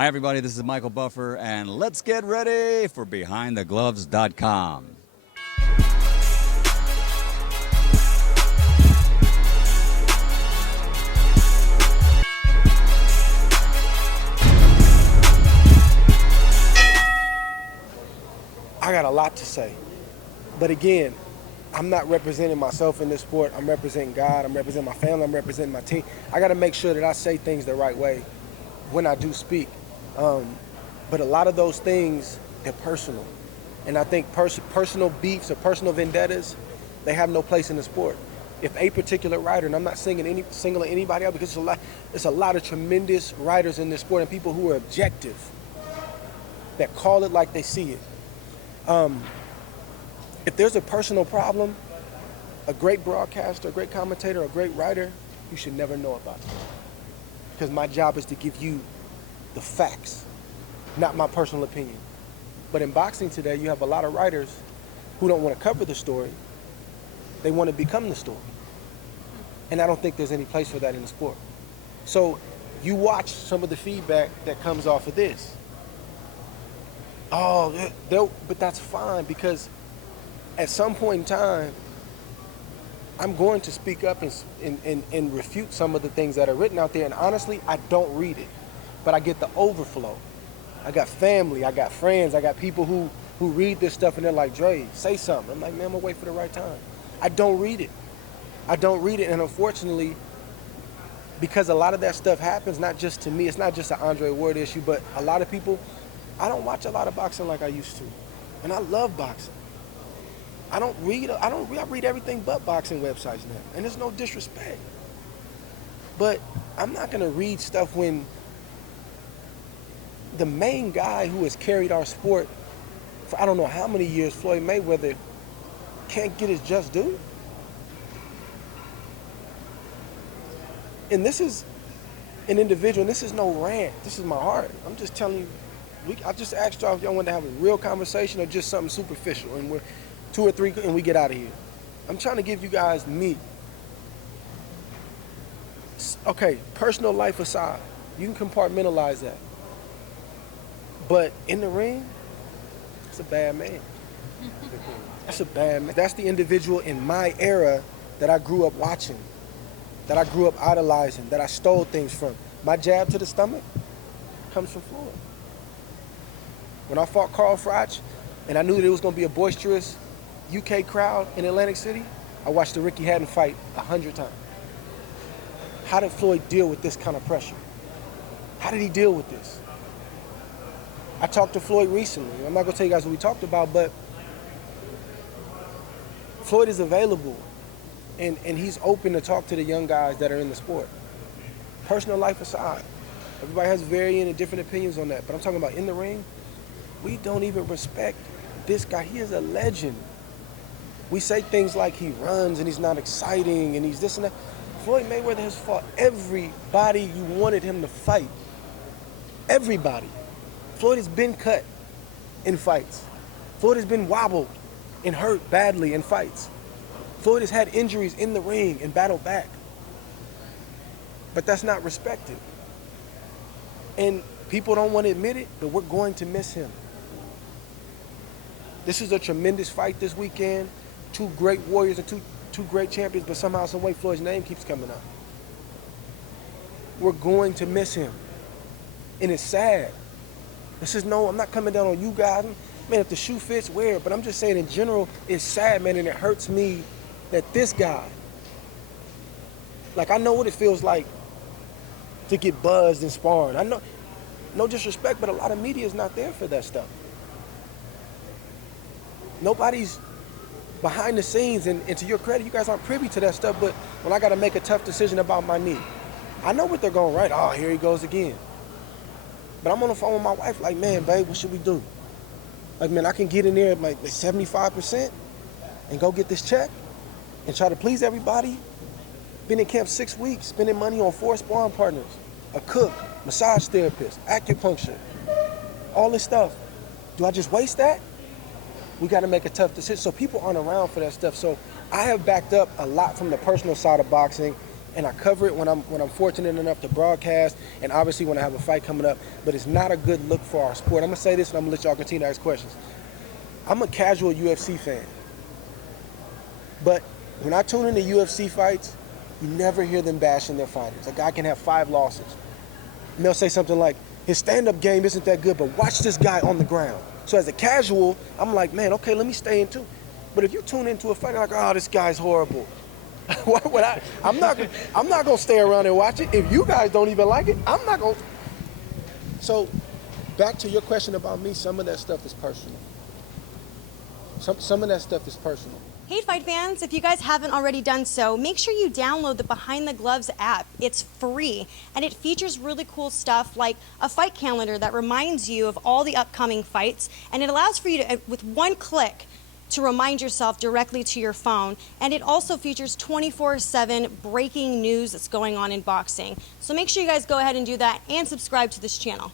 Hi, everybody. This is Michael Buffer, and let's get ready for BehindTheGloves.com. I got a lot to say. But again, I'm not representing myself in this sport. I'm representing God. I'm representing my family. I'm representing my team. I got to make sure that I say things the right way when I do speak. But a lot of those things, they're personal. And I think personal beefs or personal vendettas, they have no place in the sport. If a particular writer, and I'm not singling anybody out because it's a lot of tremendous writers in this sport and people who are objective, that call it like they see it. If there's a personal problem, a great broadcaster, a great commentator, a great writer, you should never know about it. Because my job is to give you the facts, not my personal opinion. But in boxing today, you have a lot of writers who don't want to cover the story. They want to become the story. And I don't think there's any place for that in the sport. So you watch some of the feedback that comes off of this. But that's fine, because at some point in time, I'm going to speak up and refute some of the things that are written out there. And honestly, I don't read it, but I get the overflow. I got family, I got friends, I got people who read this stuff and they're like, Dre, say something. I'm like, man, I'm gonna wait for the right time. I don't read it. And unfortunately, because a lot of that stuff happens, not just to me, it's not just an Andre Ward issue, but a lot of people, I don't watch a lot of boxing like I used to. And I love boxing. I read everything but boxing websites now. And there's no disrespect. But I'm not gonna read stuff when the main guy who has carried our sport for I don't know how many years, Floyd Mayweather, can't get his just due. And this is an individual, and this is no rant, this is my heart. I'm just telling you, I just asked y'all if y'all want to have a real conversation or just something superficial, and we're 2 or 3 and we get out of here. I'm trying to give you guys me. Okay, personal life aside, you can compartmentalize that. But in the ring, it's a bad man. That's a bad man. That's the individual in my era that I grew up watching, that I grew up idolizing, that I stole things from. My jab to the stomach comes from Floyd. When I fought Carl Froch, and I knew that it was going to be a boisterous UK crowd in Atlantic City, I watched the Ricky Hatton fight 100 times. How did Floyd deal with this kind of pressure? How did he deal with this? I talked to Floyd recently. I'm not going to tell you guys what we talked about, but Floyd is available, and he's open to talk to the young guys that are in the sport. Personal life aside, everybody has varying and different opinions on that, but I'm talking about in the ring, we don't even respect this guy. He is a legend. We say things like he runs and he's not exciting and he's this and that. Floyd Mayweather has fought everybody you wanted him to fight. Everybody. Floyd has been cut in fights. Floyd has been wobbled and hurt badly in fights. Floyd has had injuries in the ring and battled back. But that's not respected. And people don't want to admit it, but we're going to miss him. This is a tremendous fight this weekend. 2 great warriors and two great champions, but somehow, some way, Floyd's name keeps coming up. We're going to miss him. And it's sad. I'm not coming down on you guys. Man, if the shoe fits, wear it. But I'm just saying in general, it's sad, man, and it hurts me that this guy, like I know what it feels like to get buzzed and sparring. I know, no disrespect, but a lot of media is not there for that stuff. Nobody's behind the scenes, and to your credit, you guys aren't privy to that stuff, but when I got to make a tough decision about my knee, I know what they're going to write. Oh, here he goes again. But I'm on the phone with my wife like, man, babe, what should we do? Like, man, I can get in there at like 75% and go get this check and try to please everybody. Been in camp 6 weeks, spending money on 4 sparring partners, a cook, massage therapist, acupuncture, all this stuff. Do I just waste that? We got to make a tough decision. So people aren't around for that stuff. So I have backed up a lot from the personal side of boxing and I cover it when I'm fortunate enough to broadcast, and obviously when I have a fight coming up. But it's not a good look for our sport. I'm gonna say this, and I'm gonna let y'all continue to ask questions. I'm a casual UFC fan, but when I tune into UFC fights, you never hear them bashing their fighters. A guy can have 5 losses, and they'll say something like, his stand-up game isn't that good, but watch this guy on the ground. So as a casual, I'm like, man, okay, let me stay in tune. But if you tune into a fight, like, oh, this guy's horrible. I'm not gonna stay around and watch it. If you guys don't even like it, I'm not gonna. So, back to your question about me, some of that stuff is personal. Some of that stuff is personal. Hey Fight fans, if you guys haven't already done so, make sure you download the Behind the Gloves app. It's free, and it features really cool stuff like a fight calendar that reminds you of all the upcoming fights, and it allows for you to, with one click, to remind yourself directly to your phone. And it also features 24/7 breaking news that's going on in boxing. So make sure you guys go ahead and do that and subscribe to this channel.